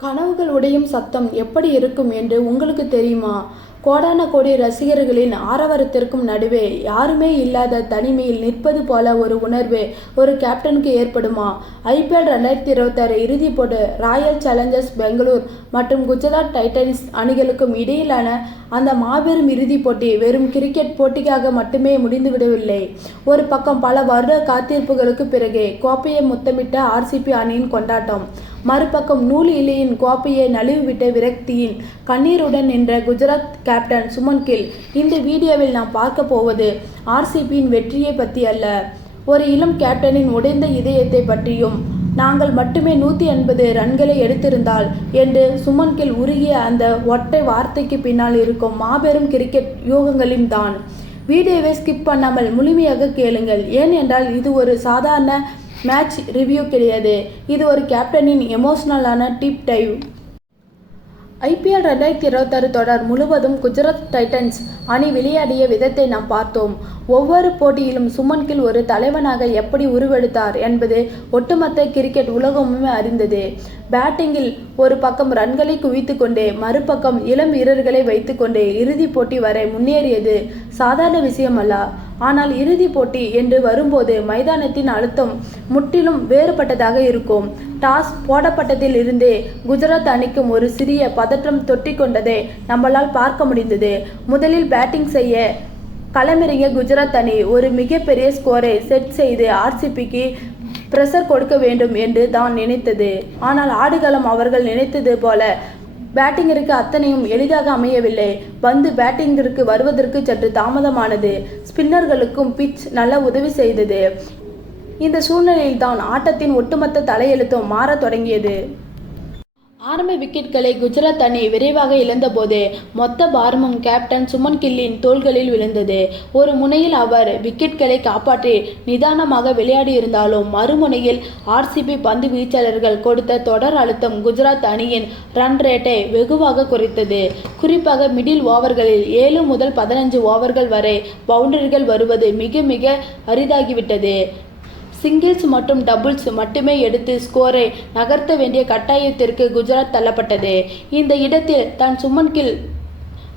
கனவுகள் உடையும் சத்தம் எப்படி இருக்கும் என்று உங்களுக்கு தெரியுமா? கோடான கோடி ரசிகர்களின் ஆரவாரத்திற்கும் நடுவே யாருமே இல்லாத தனிமையில் நிற்பது போல ஒரு உணர்வு ஒரு கேப்டனுக்கு ஏற்படுமா? IPL 2026 இறுதிப் போட்டி ராயல் சேலஞ்சர்ஸ் பெங்களூர் மற்றும் குஜராத் டைட்டன்ஸ் அணிகளுக்கும் இடையிலான அந்த மாபெரும் இறுதிப் போட்டி வெறும் கிரிக்கெட் போட்டிக்காக மட்டுமே முடிந்துவிடவில்லை. ஒரு பக்கம் பல வருட காத்திருப்புகளுக்கு பிறகு கோப்பையை முத்தமிட்ட RCB அணியின் கொண்டாட்டம், மறுபக்கம் நூல் இலையின் கோப்பையை நழுவிவிட்ட விரக்தியின் கண்ணீருடன் நின்ற குஜராத் கேப்டன் சுமன் கில். இந்த வீடியோவில் நாம் பார்க்க போவது RCBயின் வெற்றியை பற்றி அல்ல, ஒரு இளம் கேப்டனின் உடைந்த இதயத்தை பற்றியும். நாங்கள் மட்டுமே 180 ரன்களை எடுத்திருந்தால் என்று சுமன் கில் உருகிய அந்த ஒற்றை வார்த்தைக்கு பின்னால் இருக்கும் மாபெரும் கிரிக்கெட் யூகங்களையும் தான். வீடியோவை ஸ்கிப் பண்ணாமல் முழுமையாக கேளுங்கள். ஏனென்றால் இது ஒரு சாதாரண மேட்ச் ரிவ்யூ கிடையாது, இது ஒரு கேப்டனின் எமோஷனலான டீப் டைவ். IPL 2026 தொடர் முழுவதும் குஜராத் டைட்டன்ஸ் அணி விளையாடிய விதத்தை நாம் பார்த்தோம். ஒவ்வொரு போட்டியிலும் சுமன் கில் ஒரு தலைவனாக எப்படி உருவெடுத்தார் என்பது ஒட்டுமொத்த கிரிக்கெட் உலகமுமே அறிந்தது. பேட்டிங்கில் ஒரு பக்கம் ரன்களை குவித்து கொண்டே மறுபக்கம் இளம் வீரர்களை வைத்துக்கொண்டே இறுதிப் போட்டி வரை முன்னேறியது சாதாரண விஷயமல்ல. ஆனால் இறுதிப் போட்டி என்று வரும்போது மைதானத்தின் அழுத்தம் முற்றிலும் வேறுபட்டதாக இருக்கும். டாஸ் போடப்பட்டதில் இருந்தே குஜராத் அணிக்கும் ஒரு சிறிய பதற்றம் தொற்றிக்கொண்டதை நம்மளால் பார்க்க முடிந்தது. முதலில் பேட்டிங் செய்ய களமிறங்கிய குஜராத் அணி ஒரு மிகப்பெரிய ஸ்கோரை செட் செய்து RCBக்கு பிரஷர் கொடுக்க வேண்டும் என்று தான் நினைத்தது. ஆனால் ஆடுகளம் அவர்கள் நினைத்தது போல பேட்டிங்கிற்கு அத்தனையும் எளிதாக அமையவில்லை. பந்து பேட்டிங்கிற்கு வருவதற்கு சற்று தாமதமானது. ஸ்பின்னர்களுக்கும் பிட்ச் நல்ல உதவி செய்தது. இந்த சூழ்நிலையில்தான் ஆட்டத்தின் ஒட்டுமொத்த தலையெழுத்தும் மாறத் தொடங்கியது. ஆரம்ப விக்கெட்களை குஜராத் அணி விரைவாக இழந்தபோது மொத்த பாரமும் கேப்டன் சுமன் கில்லின் தோள்களில் விழுந்தது. ஒரு முனையில் அவர் விக்கெட்களை காப்பாற்றி நிதானமாக விளையாடியிருந்தாலும் மறுமுனையில் RCB பந்து வீச்சாளர்கள் கொடுத்த தொடர் அழுத்தம் குஜராத் அணியின் ரன் ரேட்டை வெகுவாக குறைத்தது. குறிப்பாக மிடில் ஓவர்களில் 7 முதல் 15 ஓவர்கள் வரை பவுண்டரிகள் வருவது மிக மிக அரிதாகிவிட்டது. சிங்கிள்ஸ் மற்றும் டபுள்ஸ் மட்டுமே எடுத்து ஸ்கோரை நகர்த்த வேண்டிய கட்டாயத்திற்கு குஜராத் தள்ளப்பட்டது. இந்த இடத்தில் தான் சுமன் கில்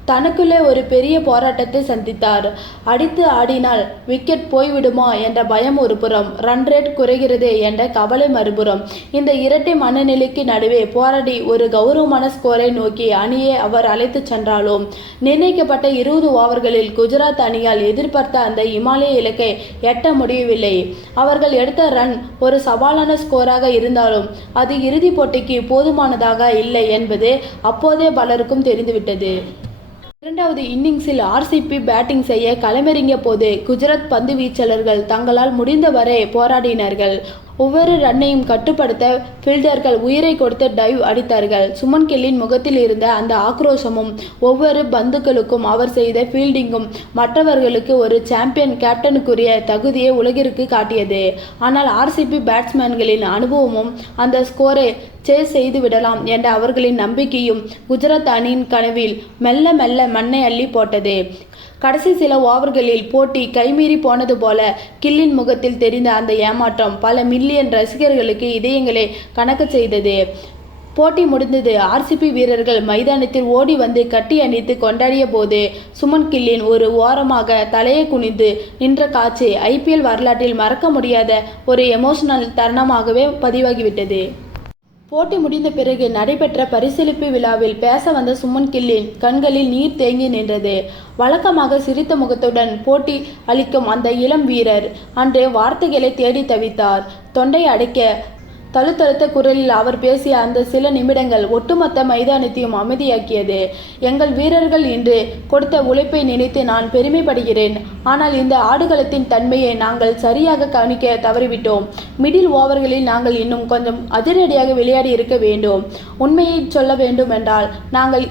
தனக்குள்ளே ஒரு பெரிய போராட்டத்தை சந்தித்தார். அடித்து ஆடினால் விக்கெட் போய்விடுமா என்ற பயம் ஒரு புறம், ரன் ரேட் குறைகிறது என்ற கவலை மறுபுறம். இந்த இரட்டை மனநிலைக்கு நடுவே போராடி ஒரு கௌரவமான ஸ்கோரை நோக்கி அணியை அவர் அழைத்து சென்றாலும் நிர்ணயிக்கப்பட்ட 20 ஓவர்களில் குஜராத் அணியால் எதிர்பார்த்த அந்த இமாலய இலக்கை எட்ட முடியவில்லை. அவர்கள் எடுத்த ரன் ஒரு சவாலான ஸ்கோராக இருந்தாலும் அது இறுதிப் போட்டிக்கு போதுமானதாக இல்லை என்பது அப்போதே பலருக்கும் தெரிந்துவிட்டது. இரண்டாவது இன்னிங்ஸில் RCB பேட்டிங் செய்ய களமிறங்கிய போது குஜராத் பந்து வீச்சாளர்கள் தங்களால் முடிந்தவரை போராடினார்கள். ஒவ்வொரு ரன்னையும் கட்டுப்படுத்த ஃபீல்டர்கள் உயிரை கொடுத்து டைவ் அடித்தார்கள். சுமன் கில்லின் முகத்தில் இருந்த அந்த ஆக்ரோஷமும் ஒவ்வொரு பந்துகளுக்கும் அவர் செய்த ஃபீல்டிங்கும் மற்றவர்களுக்கு ஒரு சாம்பியன் கேப்டனுக்குரிய தகுதியை உலகிற்கு காட்டியது. ஆனால் RCB பேட்ஸ்மேன்களின் அனுபவமும் அந்த ஸ்கோரை சேஸ் செய்து விடலாம் என்ற அவர்களின் நம்பிக்கையும் குஜராத் அணியின் கனவில் மெல்ல மெல்ல மண்ணை அள்ளி போட்டது. கடைசி சில ஓவர்களில் போட்டி கைமீறி போனது போல கில்லின் முகத்தில் தெரிந்த அந்த ஏமாற்றம் பல மில்லியன் ரசிகர்களுக்கு இதயங்களை கணக்க செய்தது. போட்டி முடிந்தது. RCB வீரர்கள் மைதானத்தில் ஓடி வந்து கட்டி அணைத்து கொண்டாடிய போது சுமன் கில்லின் ஒரு ஓரமாக தலையை குனிந்து நின்ற காட்சி IPL வரலாற்றில் மறக்க முடியாத ஒரு எமோஷனல் தருணமாகவே பதிவாகிவிட்டது. போட்டி முடிந்த பிறகு நடைபெற்ற பரிசீலிப்பு விழாவில் பேச வந்த சுமன் கில்லின் கண்களில் நீர் தேங்கி நின்றது. வழக்கமாக சிரித்த முகத்துடன் போட்டி அளிக்கும் அந்த இளம் வீரர் அன்று வார்த்தைகளை தேடி தவித்தார். தொண்டை அடைக்க தழுத்தழுத்த குரலில் அவர் பேசிய அந்த சில நிமிடங்கள் ஒட்டுமொத்த மைதானத்தையும் அமைதியாக்கியது. எங்கள் வீரர்கள் இன்று கொடுத்த உழைப்பை நினைத்து நான் பெருமைப்படுகிறேன். ஆனால் இந்த ஆடுகளத்தின் தன்மையை நாங்கள் சரியாக கவனிக்க தவறிவிட்டோம். மிடில் ஓவர்களில் நாங்கள் இன்னும் கொஞ்சம் அதிரடியாக விளையாடி இருக்க வேண்டும். உண்மையை சொல்ல வேண்டுமென்றால் நாங்கள்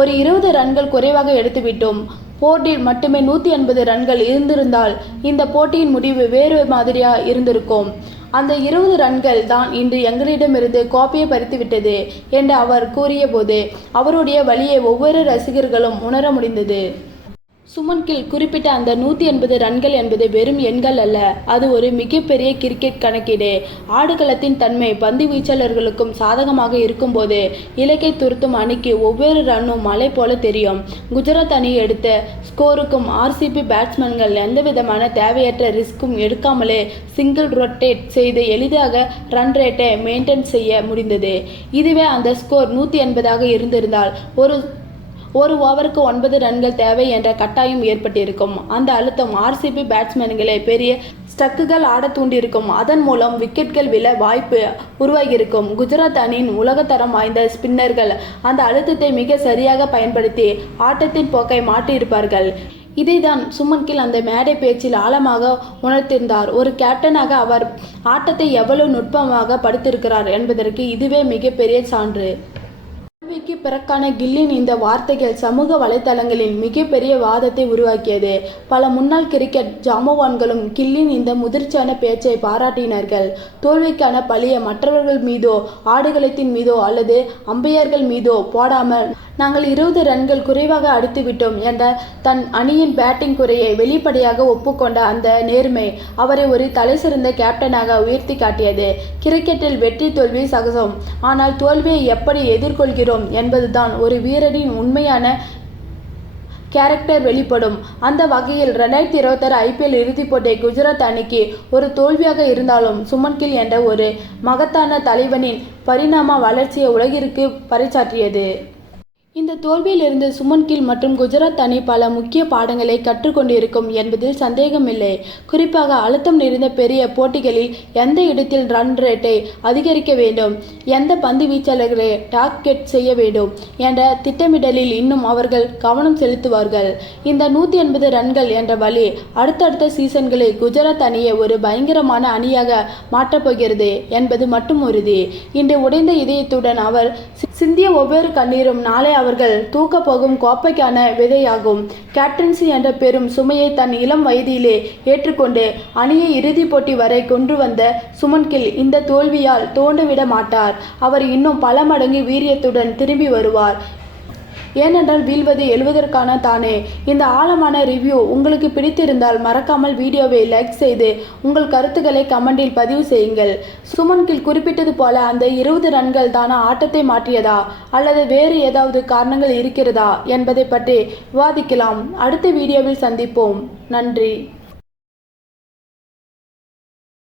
ஒரு 20 ரன்கள் குறைவாக எடுத்துவிட்டோம். போட்டியில் மட்டுமே 180 ரன்கள் இருந்திருந்தால் இந்த போட்டியின் முடிவு வேறு மாதிரியா இருந்திருக்கும். அந்த 20 ரன்கள் தான் இன்று எங்களிடமிருந்து கோப்பையை பறித்துவிட்டது என்று அவர் கூறிய போது அவருடைய வலியை ஒவ்வொரு ரசிகர்களும் உணர முடிந்தது. சுமன் கில் குறிப்பிட்ட அந்த 180 ரன்கள் என்பது வெறும் எண்கள் அல்ல, அது ஒரு மிகப்பெரிய கிரிக்கெட் கணக்கீடு. ஆடுகளத்தின் தன்மை பந்து வீச்சாளர்களுக்கும் சாதகமாக இருக்கும்போது இலக்கை துரத்தும் அணிக்கு ஒவ்வொரு ரன்னும் மலை போல தெரியும். குஜராத் அணி எடுத்த ஸ்கோருக்கும் ஆர்சிபி பேட்ஸ்மேன்கள் எந்தவிதமான தேவையற்ற ரிஸ்க்கும் எடுக்காமலே சிங்கிள் ரொட்டேட் செய்து எளிதாக ரன் ரேட்டை மெயின்டைன் செய்ய முடிந்தது. இதுவே அந்த ஸ்கோர் 180 இருந்திருந்தால் ஒரு ஓவருக்கு 9 ரன்கள் தேவை என்ற கட்டாயம் ஏற்பட்டிருக்கும். அந்த அழுத்தம் ஆர்சிபி பேட்ஸ்மேன்களை பெரிய ஸ்டக்குகள் ஆட தூண்டியிருக்கும். அதன் மூலம் விக்கெட்கள் விழ வாய்ப்பு உருவாகியிருக்கும். குஜராத் அணியின் உலகத்தரம் வாய்ந்த ஸ்பின்னர்கள் அந்த அழுத்தத்தை மிக சரியாக பயன்படுத்தி ஆட்டத்தின் போக்கை மாற்றியிருப்பார்கள். இதைதான் சுமன் கில் அந்த மேடை பேச்சில் ஆழமாக உணர்த்திருந்தார். ஒரு கேப்டனாக அவர் ஆட்டத்தை எவ்வளவு நுட்பமாக படுத்திருக்கிறார் என்பதற்கு இதுவே மிகப்பெரிய சான்று. தோல்விக்கு பிறக்கான கில்லின் இந்த வார்த்தைகள் சமூக வலைதளங்களில் மிகப்பெரிய வாதத்தை உருவாக்கியது. பல முன்னாள் கிரிக்கெட் ஜாம்பவான்களும் கில்லின் இந்த முதிர்ச்சியான பேச்சை பாராட்டினார்கள். தோல்விக்கான பழியை மற்றவர்கள் மீதோ, ஆடுகளத்தின் மீதோ அல்லது அம்பையர்கள் மீதோ போடாமல், நாங்கள் 20 ரன்கள் குறைவாக அடித்துவிட்டோம் என்ற தன் அணியின் பேட்டிங் குறையை வெளிப்படையாக ஒப்புக்கொண்ட அந்த நேர்மை அவரை ஒரு தலைசிறந்த கேப்டனாக உயர்த்தி காட்டியது. கிரிக்கெட்டில் வெற்றி தோல்வி சகஜம், ஆனால் தோல்வியை எப்படி எதிர்கொள்கிறோம் என்பதுதான் ஒரு வீரரின் உண்மையான கேரக்டர் வெளிப்படும். அந்த வகையில் 2026 IPL இறுதிப் போட்டி குஜராத் அணிக்கு ஒரு தோல்வியாக இருந்தாலும் சுமன் கில் என்ற ஒரு மகத்தான தலைவனின் பரிணாம வளர்ச்சியை உலகிற்கு பறைசாற்றியது. இந்த தோல்வியிலிருந்து சுமன் கில் மற்றும் குஜராத் அணி பல முக்கிய பாடங்களை கற்றுக்கொண்டிருக்கும் என்பதில் சந்தேகமில்லை. குறிப்பாக அழுத்தம் நிறைந்த பெரிய போட்டிகளில் எந்த இடத்தில் ரன் ரேட்டை அதிகரிக்க வேண்டும், எந்த பந்து வீச்சாளர்களை டார்கெட் செய்ய வேண்டும் என்ற திட்டமிடலில் இன்னும் அவர்கள் கவனம் செலுத்துவார்கள். இந்த 180 ரன்கள் என்ற வழி அடுத்தடுத்த சீசன்களில் குஜராத் அணியை ஒரு பயங்கரமான அணியாக மாற்றப்போகிறது என்பது மட்டும் உறுதி. இன்று உடைந்த இதயத்துடன் அவர் சிந்திய ஒவ்வொரு கண்ணீரும் நாளை அவர்கள் தூக்க போகும் கோப்பைக்கான விதையாகும். கேப்டன்சி என்ற பெரும் சுமையை தன் இளம் வயதிலே ஏற்றுக்கொண்டு அணியை இறுதிப் போட்டி வரை கொண்டு வந்த சுமன் கில் இந்த தோல்வியால் தோண்டுவிட மாட்டார். அவர் இன்னும் பல மடங்கு வீரியத்துடன் திரும்பி வருவார். ஏனென்றால் வீழ்வது எழுவதற்கான தானே. இந்த ஆழமான ரிவ்யூ உங்களுக்கு பிடித்திருந்தால் மறக்காமல் வீடியோவை லைக் செய்து உங்கள் கருத்துக்களை கமெண்டில் பதிவு செய்யுங்கள். சுமன் கில் குறிப்பிட்டது போல அந்த 20 ரன்கள் தானா ஆட்டத்தை மாற்றியதா அல்லது வேறு ஏதாவது காரணங்கள் இருக்கிறதா என்பதை பற்றி விவாதிக்கலாம். அடுத்த வீடியோவில் சந்திப்போம். நன்றி.